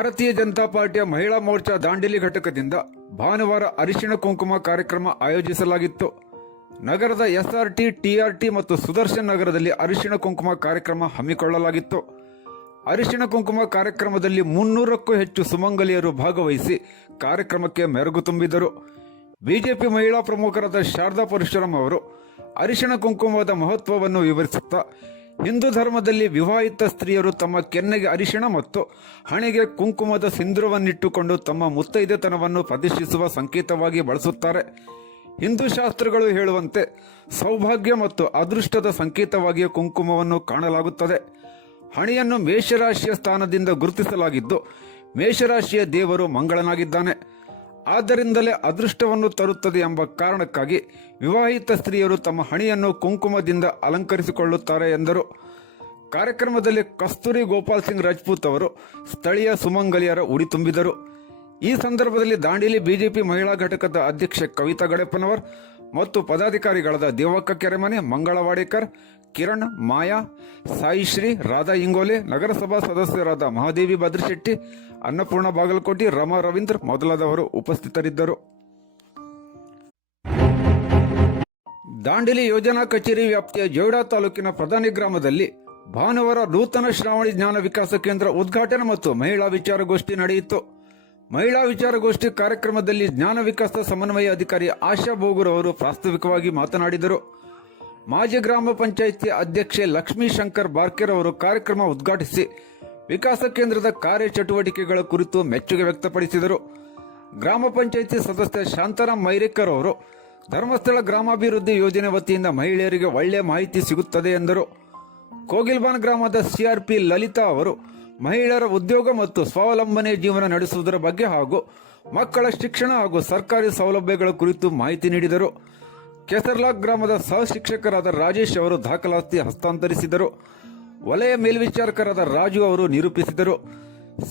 ಭಾರತೀಯ ಜನತಾ ಪಾರ್ಟಿಯ ಮಹಿಳಾ ಮೋರ್ಚಾ ದಾಂಡೇಲಿ ಘಟಕದಿಂದ ಭಾನುವಾರ ಅರಿಶಿಣ ಕುಂಕುಮ ಕಾರ್ಯಕ್ರಮ ಆಯೋಜಿಸಲಾಗಿತ್ತು. ನಗರದ ಎಸ್ಆರ್ಟಿ, ಟಿಆರ್ಟಿ ಮತ್ತು ಸುದರ್ಶನ್ ನಗರದಲ್ಲಿ ಅರಿಶಿಣ ಕುಂಕುಮ ಕಾರ್ಯಕ್ರಮ ಹಮ್ಮಿಕೊಳ್ಳಲಾಗಿತ್ತು. ಅರಿಶಿಣ ಕುಂಕುಮ ಕಾರ್ಯಕ್ರಮದಲ್ಲಿ ಮುನ್ನೂರಕ್ಕೂ ಹೆಚ್ಚು ಸುಮಂಗಲಿಯರು ಭಾಗವಹಿಸಿ ಕಾರ್ಯಕ್ರಮಕ್ಕೆ ಮೆರುಗು ತುಂಬಿದರು. ಬಿಜೆಪಿ ಮಹಿಳಾ ಪ್ರಮುಖರಾದ ಶಾರದಾ ಪರಶುರಾಮ್ ಅವರು ಅರಿಶಿಣ ಕುಂಕುಮದ ಮಹತ್ವವನ್ನು ವಿವರಿಸುತ್ತಾ ಹಿಂದೂ ಧರ್ಮದಲ್ಲಿ ವಿವಾಹಿತ ಸ್ತ್ರೀಯರು ತಮ್ಮ ಕೆನ್ನೆಗೆ ಅರಿಶಿಣ ಮತ್ತು ಹಣೆಗೆ ಕುಂಕುಮದ ಸಿಂಧೂರವನ್ನಿಟ್ಟುಕೊಂಡು ತಮ್ಮ ಮುತ್ತೈದೆತನವನ್ನು ಪ್ರದರ್ಶಿಸುವ ಸಂಕೇತವಾಗಿ ಬಳಸುತ್ತಾರೆ. ಹಿಂದೂ ಶಾಸ್ತ್ರಗಳು ಹೇಳುವಂತೆ ಸೌಭಾಗ್ಯ ಮತ್ತು ಅದೃಷ್ಟದ ಸಂಕೇತವಾಗಿ ಕುಂಕುಮವನ್ನು ಕಾಣಲಾಗುತ್ತದೆ. ಹಣೆಯನ್ನು ಮೇಷರಾಶಿಯ ಸ್ಥಾನದಿಂದ ಗುರುತಿಸಲಾಗಿದ್ದು, ಮೇಷರಾಶಿಯ ದೇವರು ಮಂಗಳನಾಗಿದ್ದಾನೆ. ಆದ್ದರಿಂದಲೇ ಅದೃಷ್ಟವನ್ನು ತರುತ್ತದೆ ಎಂಬ ಕಾರಣಕ್ಕಾಗಿ ವಿವಾಹಿತ ಸ್ತ್ರೀಯರು ತಮ್ಮ ಹಣಿಯನ್ನು ಕುಂಕುಮದಿಂದ ಅಲಂಕರಿಸಿಕೊಳ್ಳುತ್ತಾರೆ ಎಂದರು. ಕಾರ್ಯಕ್ರಮದಲ್ಲಿ ಕಸ್ತೂರಿ ಗೋಪಾಲ್ ಸಿಂಗ್ ರಾಜ್ಪೂತ್ ಅವರು ಸ್ಥಳೀಯ ಸುಮಂಗಲಿಯರ ಉಡಿ ತುಂಬಿದರು. ಈ ಸಂದರ್ಭದಲ್ಲಿ ದಾಂಡೇಲಿ ಬಿಜೆಪಿ ಮಹಿಳಾ ಘಟಕದ ಅಧ್ಯಕ್ಷೆ ಕವಿತಾ ಗಡೆಪ್ಪನವರ್ ಮತ್ತು ಪದಾಧಿಕಾರಿಗಳಾದ ದೇವಕ್ಕ ಕೆರೆಮನೆ, ಮಂಗಳವಾಡೇಕರ್, ಕಿರಣ್, ಮಾಯಾ ಸಾಯಿಶ್ರೀ ರಾಧಾ ಇಂಗೋಲೆ, ನಗರಸಭಾ ಸದಸ್ಯರಾದ ಮಹಾದೇವಿ ಭದ್ರಶೆಟ್ಟಿ, ಅನ್ನಪೂರ್ಣ ಬಾಗಲಕೋಟೆ, ರಮಾ ರವೀಂದ್ರ ಮೊದಲಾದವರು ಉಪಸ್ಥಿತರಿದ್ದರು. ದಾಂಡೇಲಿ ಯೋಜನಾ ಕಚೇರಿ ವ್ಯಾಪ್ತಿಯ ಜೋಯ್ಡಾ ತಾಲೂಕಿನ ಪ್ರಧಾನಿ ಗ್ರಾಮದಲ್ಲಿ ಭಾನುವಾರ ನೂತನ ಶ್ರಾವಣಿ ಜ್ಞಾನ ವಿಕಾಸ ಕೇಂದ್ರ ಉದ್ಘಾಟನೆ ಮತ್ತು ಮಹಿಳಾ ವಿಚಾರಗೋಷ್ಠಿ ನಡೆಯಿತು. ಮಹಿಳಾ ವಿಚಾರಗೋಷ್ಠಿ ಕಾರ್ಯಕ್ರಮದಲ್ಲಿ ಜ್ಞಾನ ವಿಕಾಸ ಸಮನ್ವಯ ಅಧಿಕಾರಿ ಆಶಾ ಬೋಗೂರ್ ಅವರು ಪ್ರಾಸ್ತಾವಿಕವಾಗಿ ಮಾತನಾಡಿದರು. ಮಾಜಿ ಗ್ರಾಮ ಪಂಚಾಯಿತಿ ಅಧ್ಯಕ್ಷೆ ಲಕ್ಷ್ಮೀ ಶಂಕರ್ ಬಾರ್ಕೆರ್ ಅವರು ಕಾರ್ಯಕ್ರಮ ಉದ್ಘಾಟಿಸಿ ವಿಕಾಸ ಕೇಂದ್ರದ ಕಾರ್ಯಚಟುವಟಿಕೆಗಳ ಕುರಿತು ಮೆಚ್ಚುಗೆ ವ್ಯಕ್ತಪಡಿಸಿದರು. ಗ್ರಾಮ ಪಂಚಾಯಿತಿ ಸದಸ್ಯ ಶಾಂತಾರಾಮ್ ಮೈರೇಕರ್ ಅವರು ಧರ್ಮಸ್ಥಳ ಗ್ರಾಮಾಭಿವೃದ್ಧಿ ಯೋಜನೆ ವತಿಯಿಂದ ಮಹಿಳೆಯರಿಗೆ ಒಳ್ಳೆಯ ಮಾಹಿತಿ ಸಿಗುತ್ತದೆ ಎಂದರು. ಕೋಗಿಲ್ಬಾನ್ ಗ್ರಾಮದ ಸಿಆರ್ಪಿ ಲಲಿತಾ ಅವರು ಮಹಿಳೆಯರ ಉದ್ಯೋಗ ಮತ್ತು ಸ್ವಾವಲಂಬನೆ ಜೀವನ ನಡೆಸುವುದರ ಬಗ್ಗೆ ಹಾಗೂ ಮಕ್ಕಳ ಶಿಕ್ಷಣ ಹಾಗೂ ಸರ್ಕಾರಿ ಸೌಲಭ್ಯಗಳ ಕುರಿತು ಮಾಹಿತಿ ನೀಡಿದರು. ಕೆಸರ್ಲಾಕ್ ಗ್ರಾಮದ ಸಹ ಶಿಕ್ಷಕರಾದ ರಾಜೇಶ್ ಅವರು ದಾಖಲಾತಿ ಹಸ್ತಾಂತರಿಸಿದರು. ವಲಯ ಮೇಲ್ವಿಚಾರಕರಾದ ರಾಜು ಅವರು ನಿರೂಪಿಸಿದರು.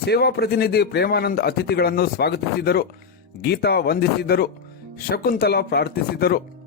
ಸೇವಾ ಪ್ರತಿನಿಧಿ ಪ್ರೇಮಾನಂದ್ ಅತಿಥಿಗಳನ್ನು ಸ್ವಾಗತಿಸಿದರು. ಗೀತಾ ವಂದಿಸಿದರು. ಶಕುಂತಲಾ ಪ್ರಾರ್ಥಿಸಿದರು.